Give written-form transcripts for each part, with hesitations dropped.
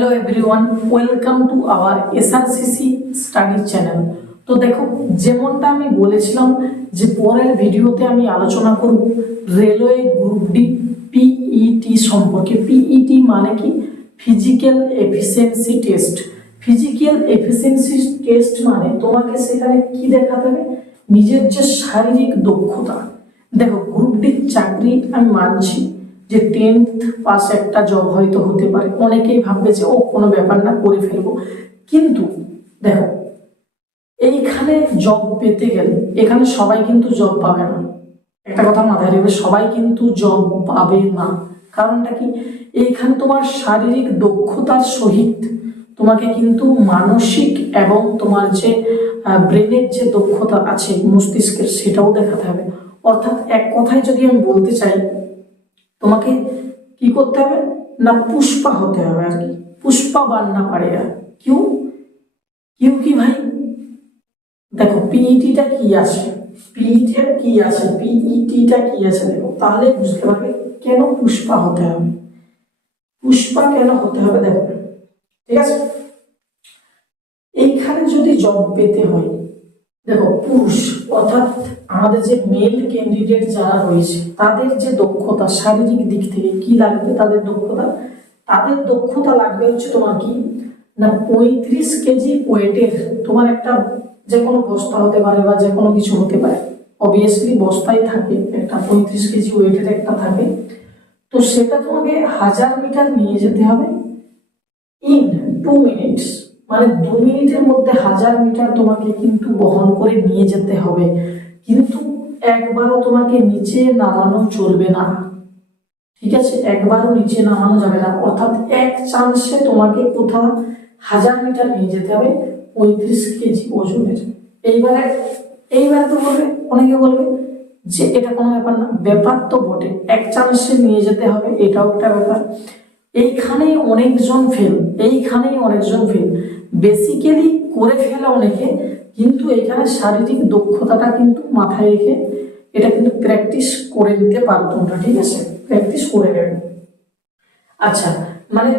Hello everyone, welcome to our SRCC study channel. তো দেখো, যেমনটা আমি বলেছিলাম যে পরের ভিডিওতে আমি আলোচনা করব রেলওয়ে গ্রুপ ডি পিইটি সম্পর্কে। পিইটি মানে কি? Physical efficiency test. Physical efficiency test মানে তোমাকে সেখানে কি দেখাতে হবে? নিজের যে শারীরিক দক্ষতা। দেখো, গ্রুপ ডি চাকরি আমি মানছি যে 10th পাস একটা জব হয়তো হতে পারে, অনেকেই ভাববে যে ও কোনো ব্যাপার না, করে ফেলবো। কিন্তু দেখো, এইখানে জব পেতে গেলে এখানে সবাই কিন্তু জব পাবে না। একটা কথা মাথায় রাখবে, সবাই কিন্তু জব পাবে না। কারণটা কি? এইখানে তোমার শারীরিক দক্ষতার সহিত তোমাকে কিন্তু মানসিক এবং তোমার যে ব্রেনের যে দক্ষতা আছে মস্তিষ্কের, সেটাও দেখাতে হবে। অর্থাৎ এক কথায় যদি আমি বলতে চাই, তোমাকে কি করতে হবে না, পুষ্পা হতে হবে আর কি। পুষ্পা বাননা পারেগা। কিউ কিউ কি ভাই? দেখো, পিইটিটা কি আছে, পিইটিটা কি আছে, পিইটিটা কি আছে দেখো, তাহলে বুঝতে পারবে কেন পুষ্পা হতে হবে। পুষ্পা কেন হতে হবে দেখো, ঠিক আছে? এইখানে যদি জব পেতে হয়, দেখো পুরুষ অর্থাৎ আমাদের যে মেল ক্যান্ডিডেট যারা রয়েছে, তাদের যে দক্ষতা শারীরিক দিক থেকে কি লাগবে, তাদের দক্ষতা লাগবে হচ্ছে তোমার কি না, 35 কেজি ওয়েটের তোমার একটা যে কোনো বস্তা হতে পারে বা যে কোনো কিছু হতে পারে, অবভিয়াসলি বস্তায় থাকে একটা 35 কেজি ওয়েটের একটা থাকে। তো সেটা তোমাকে 1000 মিটার নিয়ে যেতে হবে ইন 2 মিনিটস। মানে 2 মিনিটের মধ্যে 1000 মিটার তোমাকে কিন্তু বহন করে নিয়ে যেতে হবে। কিন্তু একবারও তোমাকে নিচে নামানো চলবে না, ঠিক আছে? একবারও নিচে নামানো যাবে না। অর্থাৎ এক চান্সে তোমাকে কোথাও 1000 মিটার নিয়ে যেতে হবে 35 কেজি ওজনের। এইবারে তো বলবে, অনেকে বলবে যে এটা কোনো ব্যাপার না। ব্যাপার তো বটে, এক চান্সে নিয়ে যেতে হবে, এটাও একটা ব্যাপার। এইখানেই অনেকজন ফেল। বেসিক্যালি করে ফেলে অনেকে, কিন্তু এখানে শারীরিক দক্ষতাটা কিন্তু মাথায় রেখে এটা কিন্তু প্র্যাকটিস করে নিতে পারো তোমরা, ঠিক আছে? প্র্যাকটিস করে নেবে। আচ্ছা, মানে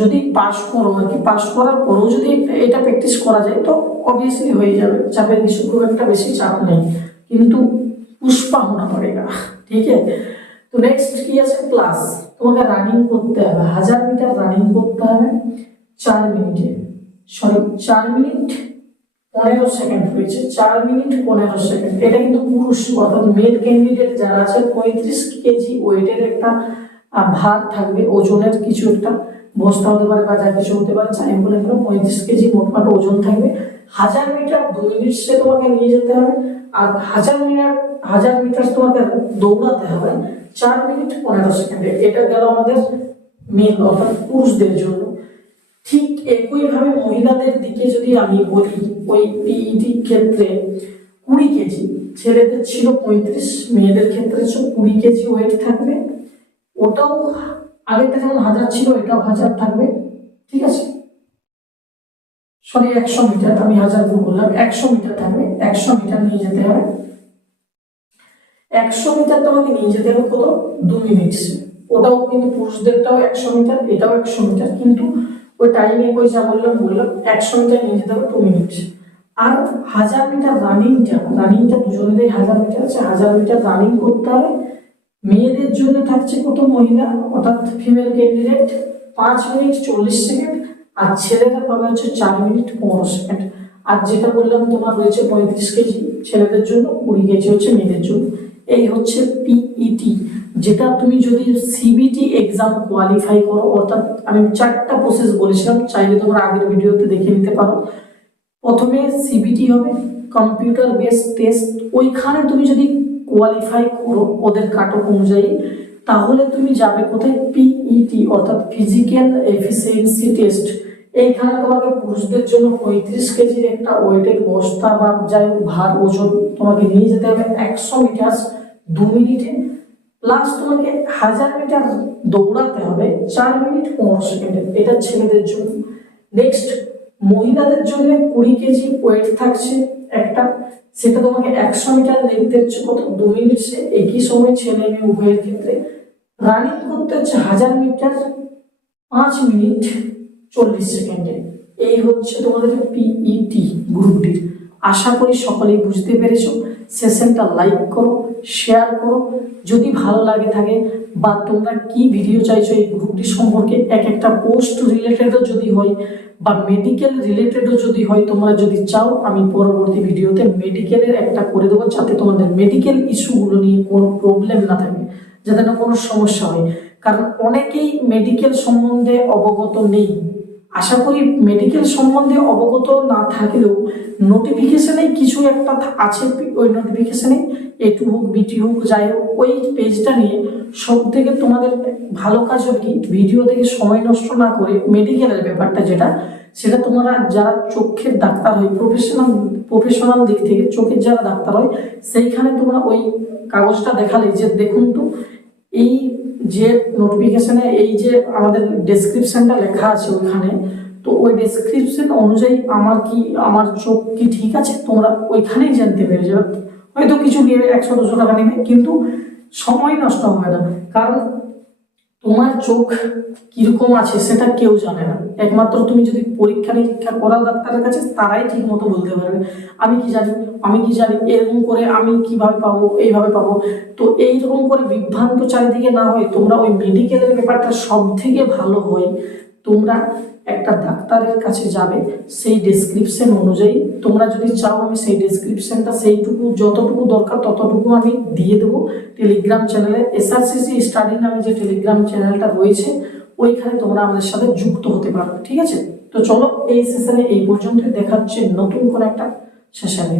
যদি পাস করো আর কি, পাস করার পরেও যদি এটা প্র্যাকটিস করা যায় তো অবভিয়াসলি হয়ে যাবে, চাপের কিছু খুব একটা বেশি চাপ নেই। কিন্তু পুষ্পা হোনা পড়েগা, ঠিক আছে? তো নেক্সট কি আছে? প্লাস তোমাকে রানিং করতে হবে, 1000 মিটার রানিং করতে হবে 4 মিনিটে, 4 মিনিট 15 সেকেন্ড হয়েছে, 4 মিনিট 15 সেকেন্ড। এটা কিন্তু পুরুষ অর্থাৎ মেল ক্যান্ডিডেট যারা আছে, 35 কেজি ওয়েটের একটা ভার থাকবে, ওজনের কিছু একটা বস্তা হতে পারে বা যা কিছু হতে পারে, চাই বলে 35 কেজি মোটমাট ওজন থাকবে। 1000 মিটার 2 মিনিট সে তোমাকে নিয়ে যেতে হবে। আর 1000 মিটার তোমাকে দৌড়াতে হবে 4 মিনিট 15 সেকেন্ডে। এটা গেল আমাদের মেল অর্থাৎ পুরুষদের জন্য। ঠিক একইভাবে মহিলাদের দিকে যদি আমি বলি, ওই পিইটি ক্ষেত্রে 20 কেজি, ছেলেদের ছিল 35, মেয়েদের ক্ষেত্রে 20 কেজি ওয়েট থাকবে। ওটাও আগেরটা যেমন 1000 ছিল, এটাও 1000 থাকবে, ঠিক আছে? 100 মিটার, আমি 1000 ভুল করলাম, 100 মিটার থাকবে। 100 মিটার নিয়ে যেতে হবে। 100 মিটার তোমাকে নিয়ে যেতে হবে কত? 2 মিনিট। ওটাও কিন্তু পুরুষদেরটাও 100 মিটার, এটাও 100 মিটার, কিন্তু ওই টাইমে ওই যা বললাম 100 মিটার নিয়ে যেতে হবে 2 মিনিট। আর 1000 মিটার রানিংটা দুজনেরই 1000 মিটার আছে, 1000 মিটার রানিং করতে হবে। মেয়েদের জন্য থাকছে কত? মহিলা অর্থাৎ ফিমেল ক্যান্ডিডেট 5 মিনিট 40 সেকেন্ড, আর ছেলেরা পাবে হচ্ছে 4 মিনিট 15 সেকেন্ড। আর যেটা বললাম তোমার রয়েছে 35 কেজি ছেলেদের জন্য, 20 কেজি হচ্ছে মেয়েদের জন্য। এই হচ্ছে পিইটি, যেটা তুমি যদি সিবিটি এক্সাম কোয়ালিফাই করো, অর্থাৎ আমি 4টা প্রসেস বলেছিলাম, চাইলে তোমরা আগের ভিডিওতে দেখে নিতে পারো। প্রথমে সিবিটি হবে, কম্পিউটার বেস টেস্ট। ওইখানে তুমি যদি কোয়ালিফাই করো ওদের কাটঅফ অনুযায়ী, তাহলে তুমি যাবে কোথায়? পিইটি অর্থাৎ ফিজিক্যাল এফিসিয়েন্সি টেস্ট। এইখানে তোমাকে পুরুষদের জন্য 35 কেজির একটা ওয়েটের বস্তা বা যাই হোক ভার ওজন তোমাকে নিয়ে যেতে হবে 100 মিটার 2 মিনিটে। প্লাস তোমাকে 1000 মিটার দৌড়াতে হবে 4 মিনিট 15 সেকেন্ডে। এটা ছেলেদের জন্য। নেক্সট মহিলাদের জন্য 20 কেজি ওয়েট থাকছে একটা, সেটা তোমাকে 100 মিটার নিতে হচ্ছে কত? 2 মিনিটে। একই সময় ছেলে মেয়ে উভয়ের ক্ষেত্রে রানিং করতে হচ্ছে 1000 মিটার 5 মিনিট 40 সেকেন্ডে। এই হচ্ছে তোমাদের পিইটি গ্রুপটির। আশা করি সকলেই বুঝতে পেরেছো। সেশনটা লাইক করো, শেয়ার করো যদি ভালো লাগে থাকে, বা তোমরা কি ভিডিও চাইছো এই গ্রুপটি সম্পর্কে, এক একটা পোস্ট রিলেটেডও যদি হয় বা মেডিকেল রিলেটেডও যদি হয়, তোমরা যদি চাও আমি পরবর্তী ভিডিওতে মেডিকেলের একটা করে দেবো, যাতে তোমাদের মেডিকেল ইস্যুগুলো নিয়ে কোনো প্রবলেম না থাকে, যাতে না কোনো সমস্যা হয়। কারণ অনেকেই মেডিকেল সম্বন্ধে অবগত নেই। আশা করি মেডিকেল সম্বন্ধে অবগত না থাকলেও নোটিফিকেশনে কিছু একটা আছে, ওই নোটিফিকেশনে এটু হোক বিটি হোক যাই হোক, ওই পেজটা নিয়ে সব থেকে তোমাদের ভালো কাজ হবে কি, ভিডিও দেখে সময় নষ্ট না করে মেডিকেলের ব্যাপারটা যেটা, সেটা তোমরা যারা চোখের ডাক্তার হয়, প্রফেশনাল দিক থেকে চোখের যারা ডাক্তার হয়, সেইখানে তোমরা ওই কাগজটা দেখালে যে দেখুন তো এই যে নোটিফিকেশনে এই যে আমাদের ডেসক্রিপশনটা লেখা আছে ওইখানে, তো ওই ডেসক্রিপশন অনুযায়ী আমার চোখ কি ঠিক আছে, তোমরা ওইখানেই জানতে পেরে যাবে। হয়তো কিছু নেবে, 100-200 টাকা নেবে, কিন্তু সময় নষ্ট হবে না। কারণ তোমার চোখ কিরকম আছে সেটা কেউ জানে না, একমাত্র তুমি যদি পরীক্ষা নিরীক্ষা করাও ডাক্তারের কাছে, তারাই ঠিক মতো বলতে পারবে। আমি কি জানি এরকম করে আমি কিভাবে পাবো, এইভাবে পাবো। তো এইরকম করে বিভ্রান্ত চারিদিকে না হয়, তোমরা ওই মেডিকেলের ব্যাপারটা সব থেকে ভালো হয় তোমরা একটা ডাক্তারের কাছে যাবে, সেই ডেসক্রিপশন অনুযায়ী তোমরা যদি চাও আমি সেই ডেসক্রিপশনটা সেইটুকু যতটুকু দরকার ততটুকু আমি দিয়ে দেবো টেলিগ্রাম চ্যানেলে। এসআরসিসি স্টাডি নামে যে টেলিগ্রাম চ্যানেলটা রয়েছে, ওইখানে তোমরা আমাদের সাথে যুক্ত হতে পারো, ঠিক আছে? তো চলো এই সেশনে এই পর্যন্ত, দেখা হচ্ছে নতুন কোনো একটা সেশনে।